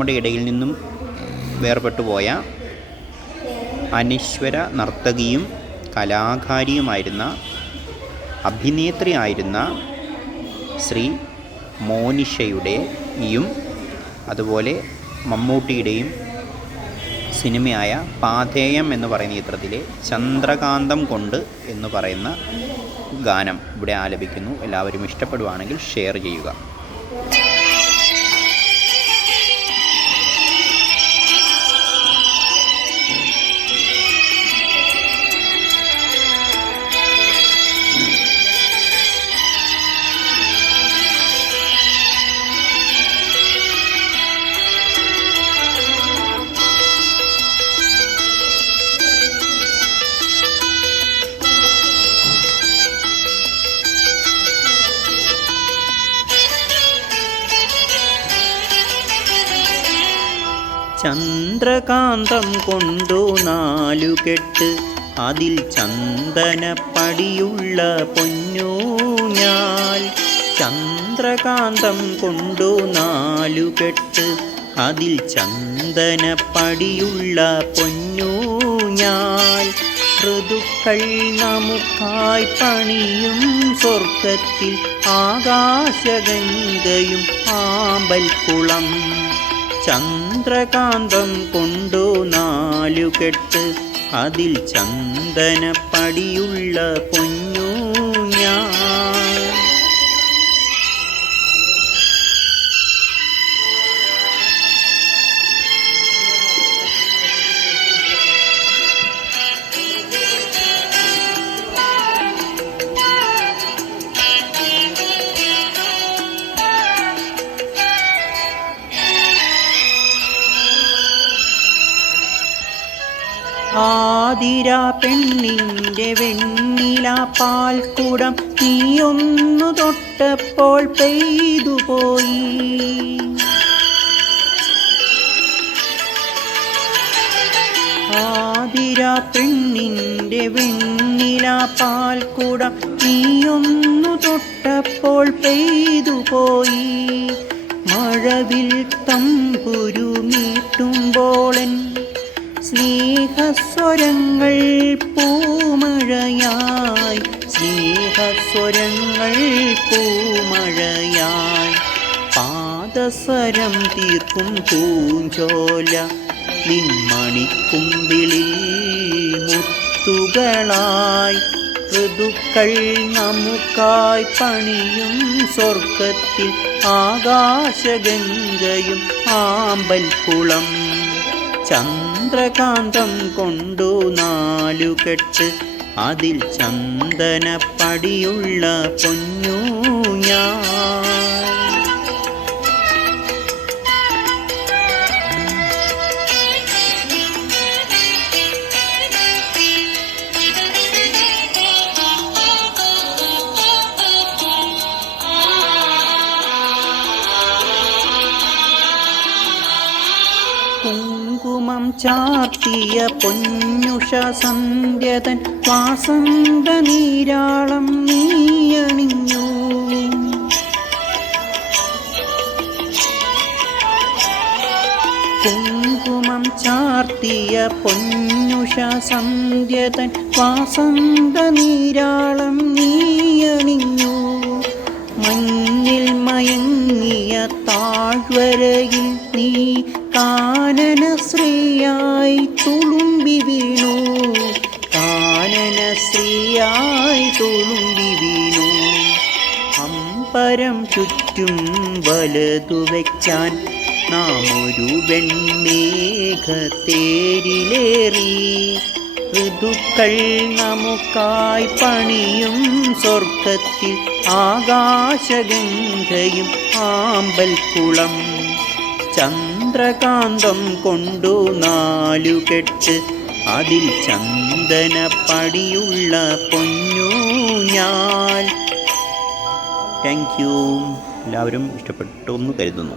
നമ്മുടെ ഇടയിൽ നിന്നും വേർപെട്ടു പോയ അനശ്വര നർത്തകിയും കലാകാരിയുമായിരുന്ന അഭിനേത്രിയായിരുന്ന ശ്രീ മോനിഷയുടെയും അതുപോലെ മമ്മൂട്ടിയുടെയും സിനിമയായ പാഥേയം എന്ന് പറയുന്ന ചിത്രത്തിലെ ചന്ദ്രകാന്തം കൊണ്ട് എന്ന് പറയുന്ന ഗാനം ഇവിടെ ആലപിക്കുന്നു. എല്ലാവരും ഇഷ്ടപ്പെടുവാണെങ്കിൽ ഷെയർ ചെയ്യുക. ചന്ദ്രകാന്തം കൊണ്ടു 4 കെട്ട് അതിൽ ചന്ദനപ്പടിയുള്ള പൊന്നൂഞ്ഞാൽ. ചന്ദ്രകാന്തം കൊണ്ടു 4 കെട്ട് അതിൽ ചന്ദനപ്പടിയുള്ള പൊന്നൂഞ്ഞാൽ. ഋതുക്കൾ നമുക്കായി പണിയും സ്വർഗത്തിൽ ആകാശഗംഗയും ആമ്പൽക്കുളം. ചന്ദ്രകാന്തം കൊണ്ടു 4 കെട്ട് അതിൽ ചന്ദനപ്പടിയുള്ള പൊന്നൂഞ്ഞാൽ. ആതിര പെണ്ണിൻ്റെ വെണ്ണില പാൽക്കുടം നീയൊന്നു തൊട്ടപ്പോൾ പെയ്തുപോയി. ആതിര പെണ്ണിൻ്റെ വെണ്ണില പാൽക്കുടം നീയൊന്നു തൊട്ടപ്പോൾ പെയ്തുപോയി. മഴവിൽ തമ്പുരു മീട്ടുമ്പോളൻ സ്നേഹസ്വരങ്ങൾ പൂമഴയായി. സ്നേഹസ്വരങ്ങൾ പൂമഴയായി. പാദസരം തീർക്കും പൂഞ്ചോല നിൻമണിക്കുമ്പിളിൽ മുത്തുകളായി. ഋതുക്കൾ നമുക്കായി പണിയും സ്വർഗത്തിൽ ആകാശഗംഗയും ആമ്പൽക്കുളം. ചന്ദ്രകാന്തം കൊണ്ടു 4 കെട്ട് അതിൽ ചന്ദനപ്പടിയുള്ള പൊന്നൂഞ്ഞാൽ. കുങ്കുമം ചാർത്തിയ പൊന്നുഷ സന്ധ്യതൻ വാസന്ത നീരാളം നീയണിഞ്ഞു. കുങ്കുമം ചാർത്തിയ പൊന്നുഷ സന്ധ്യതൻ വാസന്ത നീരാളം നീയണിഞ്ഞു. മഞ്ഞിൽ മയങ്ങിയ താഴ്വരയിൽ നീ കാനനശ്രീയായി തുളുമ്പി വീണു. കാനനശ്രീയായി തുളുമ്പി വീണു. അമ്പരം ചുറ്റും വലതു വയ്ക്കാൻ നാം ഒരു വെൺമേഘത്തേരിലേറി. ഋതുക്കൾ നമുക്കായി പണിയും സ്വർഗത്തിൽ ആകാശഗംഗയും ആമ്പൽക്കുളം. ചന്ദ്രകാന്തം കൊണ്ടു 4 കെട്ട് അതിൽ ചന്ദനപ്പടിയുള്ള പൊന്നൂഞ്ഞാൽ. Thank you. എല്ലാവരും ഇഷ്ടപ്പെട്ടു എന്ന് കരുതുന്നു.